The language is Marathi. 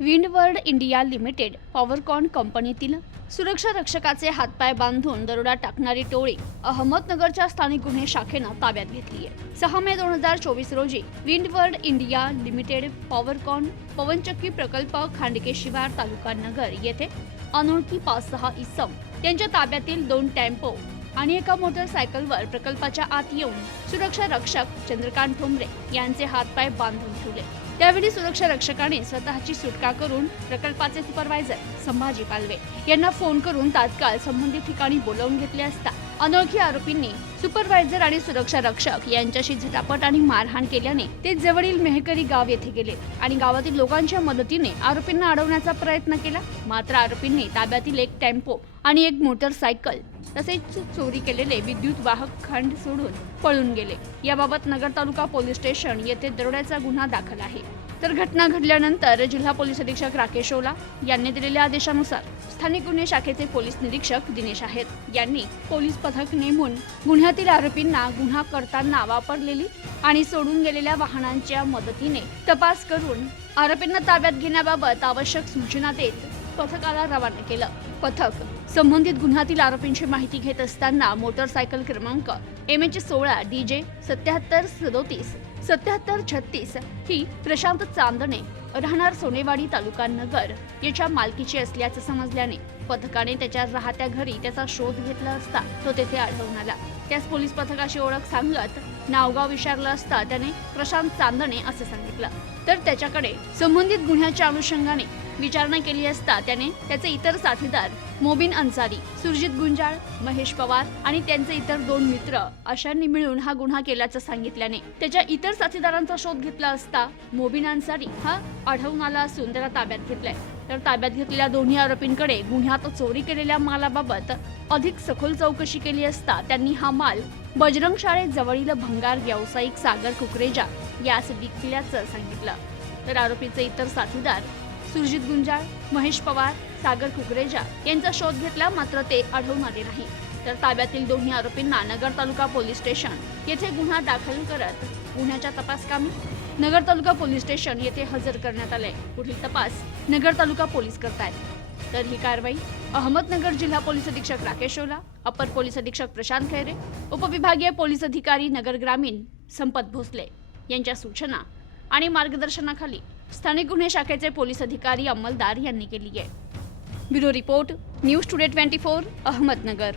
विंडवर्ड इंडिया लिमिटेड पॉवरकॉन कंपनीतील सुरक्षा रक्षकाचे हातपाय बांधून दरोडा टाकणारी टोळी अहमदनगरच्या स्थानिक गुन्हे शाखेनं ताब्यात घेतली आहे. सहा मे दोन हजार चोवीस रोजी विंडवर्ड इंडिया लिमिटेड पॉवरकॉन पवनचक्की प्रकल्प खांडके शिवार तालुका नगर येथे अनोळखी पाच सहा इसम त्यांच्या ताब्यातील दोन टेम्पो आणि एका मोटरसायकलवर प्रकल्पाच्या आत येऊन सुरक्षा रक्षक चंद्रकांत ठोंबरे यांचे हातपाय बांधून ठेवले. त्यावेळी सुरक्षा रक्षकाने स्वतःची सुटका करून प्रकल्पाचे सुपरवायझर संभाजी पालवे यांना फोन करून तात्काळ संबंधित ठिकाणी बोलावून घेतले असता अनोळखी आरोपींनी सुपरवायझर आणि सुरक्षा रक्षक यांच्याशी झटापट आणि मारहाण केल्याने ते जवळील मेहकरी गाव येथे गेले आणि गावातील लोकांच्या मदतीने आरोपींना अडवण्याचा प्रयत्न केला. मात्र आरोपींनी ताब्यातील एक टेम्पो आणि एक मोटरसायकल तसेच चोरी केलेले विद्युत वाहक खंड सोडून पळून गेले. याबाबत नगर तालुका पोलीस स्टेशन येथे दरोड्याचा गुन्हा दाखल आहे. तर घटना घडल्यानंतर जिल्हा पोलीस अधीक्षक राकेश ओला यांनी दिलेल्या आदेशानुसार स्थानिक गुन्हे शाखेचे पोलीस निरीक्षक दिनेश आहेत. यांनी पोलीस पथक नेमून गुन्ह्यातील आरोपींना गुन्हा करताना वापरलेली आणि सोडून गेलेल्या वाहनांच्या मदतीने तपास करून आरोपींना ताब्यात घेण्याबाबत आवश्यक सूचना देत पथकाला रवाना केलं. पथक. संबंधित गुन्ह्यातील आरोपींची माहिती घेत असताना मोटरसायकल क्रमांक एम एच सोळा डी जे सत्याहत्तर सदोतीस सत्याहत्तर छत्तीस ही प्रशांत चांदणे राहणार सोनेवाडी तालुका नगर याच्या मालकीची असल्याचं समजल्याने पथकाने त्याच्या राहत्या घरी त्याचा शोध घेतला असता तो तेथे आढळून आला. त्यास पोलीस पथकाची ओळख सांगत नावगाव विचारलं असता त्याने प्रशांत चांदणे असं सांगितलं. तर त्याच्याकडे संबंधित गुन्ह्याच्या अनुषंगाने विचारणा केली असता त्याने त्याचे इतर साथीदार मोबिन अन्सारी सुरजित गुंजाळ महेश पवार आणि त्यांचे इतर दोन मित्र अशांनी मिळून हा गुन्हा केल्याचं सांगितल्याने त्याच्या इतर साथीदारांचा शोध घेतला असता मोबिन अन्सारी हा आढळून आला असून त्याला ताब्यात घेतलाय. तर ताब्यात घेतलेल्या दोन्ही आरोपींकडे गुन्ह्यात चोरी केलेल्या मालाबाबत अधिक सखोल चौकशी केली असता त्यांनी हा माल बजरंग शाळेत जवळील भंगार व्यावसायिक सागर कुकरेजा यास विकल्याचं सांगितलं. तर आरोपीचे इतर साथीदार सुरजित गुंजाळ महेश पवार सागर कुकरेजा यांचा शोध घेतला मात्र ते आढळून आले नाही. तर ताब्यातील दोन्ही आरोपींना नगर तालुका पोलीस स्टेशन येथे गुन्हा दाखल करत गुन्ह्याच्या तपासकामी नगर तालुका पोलीस स्टेशन येथे हजर करण्यात आले पुढील तपास नगर तालुका पोलीस करतायत. तर ही कारवाई अहमदनगर जिल्हा पोलीस अधीक्षक राकेश ओला अपर पोलीस अधीक्षक प्रशांत खैरे उपविभागीय पोलीस अधिकारी नगर ग्रामीण संपत भोसले यांच्या सूचना आणि मार्गदर्शनाखाली स्थानिक गुन्हे शाखेचे पोलीस अधिकारी अंमलदार यांनी केली आहे. Bureau report news today twenty four Ahmednagar.